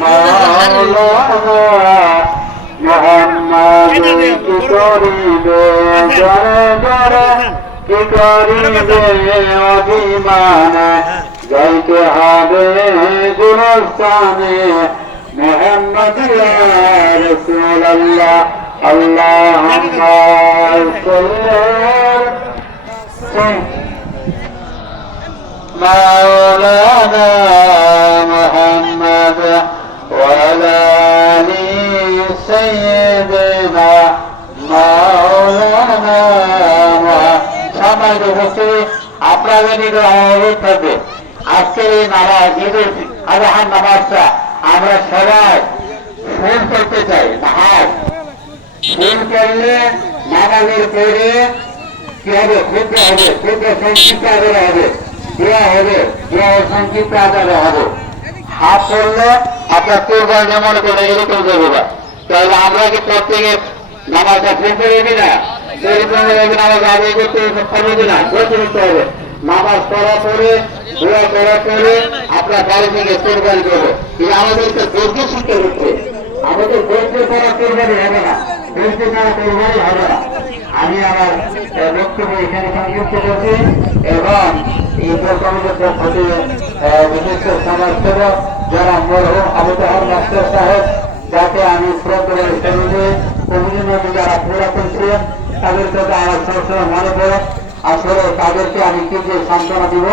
মাওলানা মোহাম্মদ কি করিবে জরে জরে কি করিবে অভিমান যাইতে হবে গুরুস্থানে মোহাম্মদ ইয়া রাসূলুল্লাহ আল্লাহুম্মা সাল্লি مولانا محمد وعلى آل سيدنا مولانا সম্মানিত উপস্থিতি আপনাদের নিকট থাকবে আজকের এই নামাজ ঈদুল আজহার নামাজটা আমরা সবাই ফুল করতে চাই। নামাজ ফুল করলে নামাজের পরে কি হবে? খুদ্া হবে, খুদ্া সংক্ষিপ্ত আদায় হবে, দোয়া হবে, দোয়া সংক্ষিপ্ত আদায় হবে। হাত করলে আপনার কোরবানি মনে করে এরকম দেবো না। তাহলে আমরা কি প্রত্যেকে নামাজটা ফুল করে দিই না? নামাজ আদায় করতে পারবে না, করতে হবে। নামাজ পড়া পরে দোয়া করার পরে আপনার বাড়ি থেকে কোরবানি করবো। কিন্তু আমাদেরকে ধৈর্য শিখতে হচ্ছে, আমাদের ধৈর্য করা কোরবানি হবে না, ধৈর্য করা কোরবানি হবে না। আমি আমার বক্তব্য এখানে সংযুক্ত করছি এবং এই কমিটির পক্ষ থেকে বিশিষ্ট সমাজসেবক যারা মরহুম আবু তাহের মাস্টার সাহেব, যাকে আমি শ্রদ্ধা কমিটির মধ্যে যারা পুরাতন ছিলেন তাদের কথা আমার সবসময় মনে পড়ে। আসলে তাদেরকে আমি কি যে সান্ত্বনা দিব